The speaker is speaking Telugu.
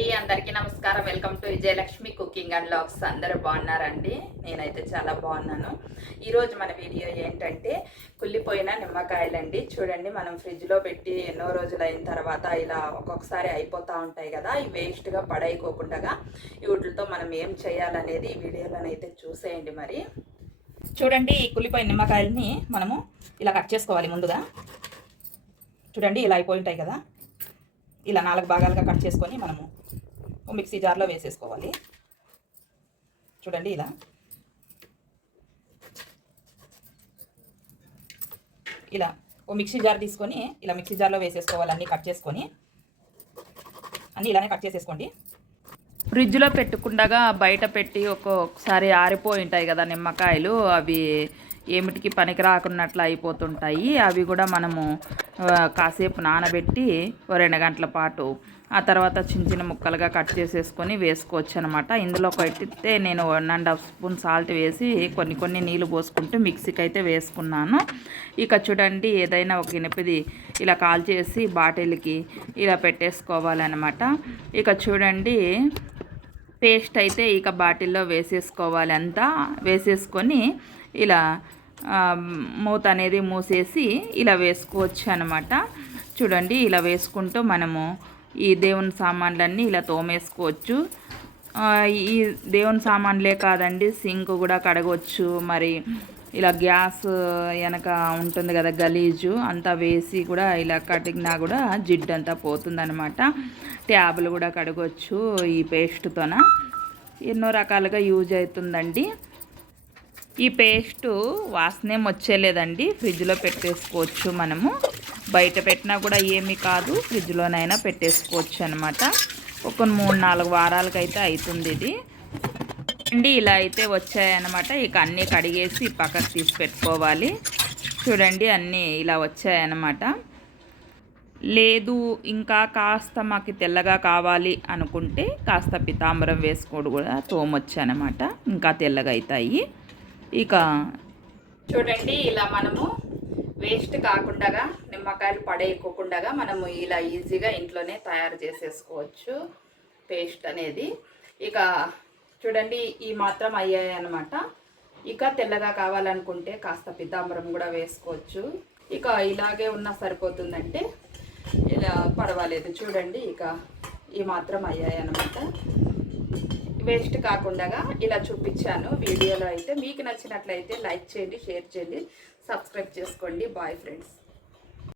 అండి అందరికీ నమస్కారం. Welcome to Vijayalakshmi cooking and vlogs. అందరూ బాగున్నారండి? నేనైతే చాలా బాగున్నాను. ఈరోజు మన వీడియో ఏంటంటే కుళ్ళిపోయిన నిమ్మకాయలండి. చూడండి మనం ఫ్రిడ్జ్లో పెట్టి ఎన్నో రోజులు అయిన తర్వాత ఇలా ఒక్కొక్కసారి అయిపోతూ ఉంటాయి కదా. ఇవి వేస్ట్గా పడైపోకుండా వీటితో మనం ఏం చేయాలనేది ఈ వీడియోలోనైతే చూసేయండి మరి. చూడండి ఈ కుళ్ళిపోయిన నిమ్మకాయలని మనము ఇలా కట్ చేసుకోవాలి ముందుగా. చూడండి ఇలా అయిపోయి ఉంటాయి కదా. ఇలా నాలుగు భాగాలుగా కట్ చేసుకొని మనము మిక్సీ జార్లో వేసేసుకోవాలి. చూడండి ఇలా. ఇలా ఓ మిక్సీ జార్ తీసుకొని ఇలా మిక్సీ జార్లో వేసేసుకోవాలి అన్నీ కట్ చేసుకొని. అన్నీ ఇలానే కట్ చేసేసుకోండి. ఫ్రిడ్జ్లో పెట్టుకుండగా బయట పెట్టి ఒక్కొక్కసారి ఆరిపోయి ఉంటాయి కదా నిమ్మకాయలు అవి ఏమిటికి పనికి రాకున్నట్లు అయిపోతుంటాయి. అవి కూడా మనము కాసేపు నానబెట్టి రెండు గంటల పాటు ఆ తర్వాత చిన్న చిన్న ముక్కలుగా కట్ చేసేసుకొని వేసుకోవచ్చు అనమాట ఇందులో పెట్టితే నేను one and half spoon salt వేసి కొన్ని కొన్ని నీళ్ళు పోసుకుంటూ మిక్సీకి అయితే వేసుకున్నాను. ఇక చూడండి ఏదైనా ఒక ఇనపిది ఇలా కాల్ చేసి బాటిల్కి ఇలా పెట్టేసుకోవాలన్నమాట ఇక చూడండి పేస్ట్ అయితే ఇక బాటిల్లో వేసేసుకోవాలి అంతా వేసేసుకొని ఇలా మూత అనేది మూసేసి ఇలా వేసుకోవచ్చు అనమాట చూడండి ఇలా వేసుకుంటూ మనము ఈ దేవుని సామాన్లన్నీ ఇలా తోమేసుకోవచ్చు. ఈ దేవుని సామాన్లే కాదండి సింక్ కూడా కడగవచ్చు మరి ఇలా గ్యాస్ వెనక ఉంటుంది కదా గలీజు అంతా వేసి కూడా ఇలా కడిగినా కూడా జిడ్డు అంతా పోతుందన్నమాట. ట్యాబులు కూడా కడగవచ్చు ఈ పేస్ట్తోన. ఎన్నో రకాలుగా యూజ్ అవుతుందండి. ఈ పేస్ట్ వాసన వచ్చేలేదండి ఫ్రిడ్జ్లో పెట్టేసుకోవచ్చు మనము. బయట పెట్టినా కూడా ఏమీ కాదు. ఫ్రిడ్జ్లోనైనా పెట్టేసుకోవచ్చు అనమాట ఒక మూడు నాలుగు వారాలకైతే అవుతుంది ఇది. అండి ఇలా అయితే వచ్చాయన్నమాట ఇక అన్నీ కడిగేసి పక్కకు తీసి పెట్టుకోవాలి. చూడండి అన్నీ ఇలా వచ్చాయన్నమాట లేదు ఇంకా కాస్త మాకు తెల్లగా కావాలి అనుకుంటే కాస్త పితాంబరం వేసుకోడు కూడా తోమొచ్చు అనమాట ఇంకా తెల్లగా అవుతాయి ఇక చూడండి ఇలా మనము వేస్ట్ కాకుండా నిమ్మకాయలు పడేయకుండా మనము ఇలా ఈజీగా ఇంట్లోనే తయారు చేసేసుకోవచ్చు పేస్ట్ అనేది. ఇక చూడండి ఈ మాత్రం అయ్యాయి అనమాట ఇక తెల్లగా కావాలనుకుంటే కాస్త పితాంబరం కూడా వేసుకోవచ్చు. ఇక ఇలాగే ఉన్నా సరిపోతుందంటే ఇలా పర్వాలేదు. చూడండి ఇక ఈ మాత్రం అయ్యాయి అనమాట వేస్ట్ కాకుండా ఇలా చూపించాను వీడియోలో అయితే. మీకు నచ్చినట్లయితే లైక్ చేయండి షేర్ చేయండి సబ్స్క్రైబ్ చేసుకోండి. Bye friends.